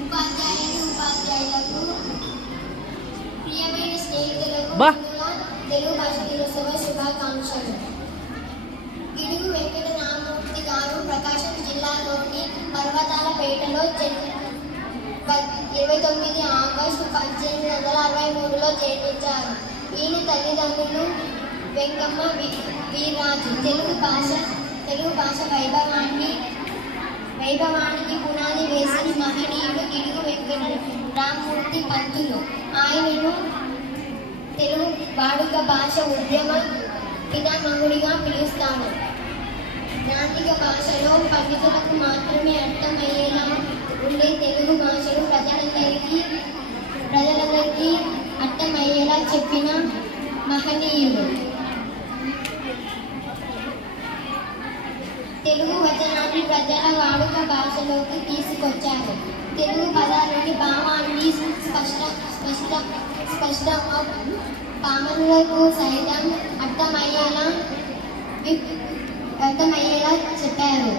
ఉపాధ్యాయులకు ప్రియమైన స్నేహితులకు తెలుగు భాష దినోత్సవ శుభాకాంక్షలు. గిడుగు వెంకట రామమూర్తి గారు ప్రకాశం జిల్లాలోని పర్వతాలపేటలో 29 ఆగస్టు 1863లో జన్మించారు. ఈయన తల్లిదండ్రులు వెంకమ్మ వీర్రాజు. తెలుగు భాష వైభవానికి పునాది వేసిన మహనీయుడు గిడుగు వెంకట రామమూర్తి పంతులు. ఆయనను తెలుగు వాడుక భాష ఉద్యమ పితామహుడిగా పిలుస్తాడు. గ్రాంధిక భాషలో పండితులకు మాత్రమే అర్థమయ్యేలా ఉండే తెలుగు భాషను ప్రజలందరికీ అర్థమయ్యేలా చెప్పిన మహనీయుడు. తెలుగు వచనాన్ని ప్రజల వాడుక భాషలోకి తీసుకొచ్చారు. తెలుగు పదాలని భావాన్ని స్పష్టంగా పామరులకు సైతం అర్థమయ్యేలా చెప్పారు.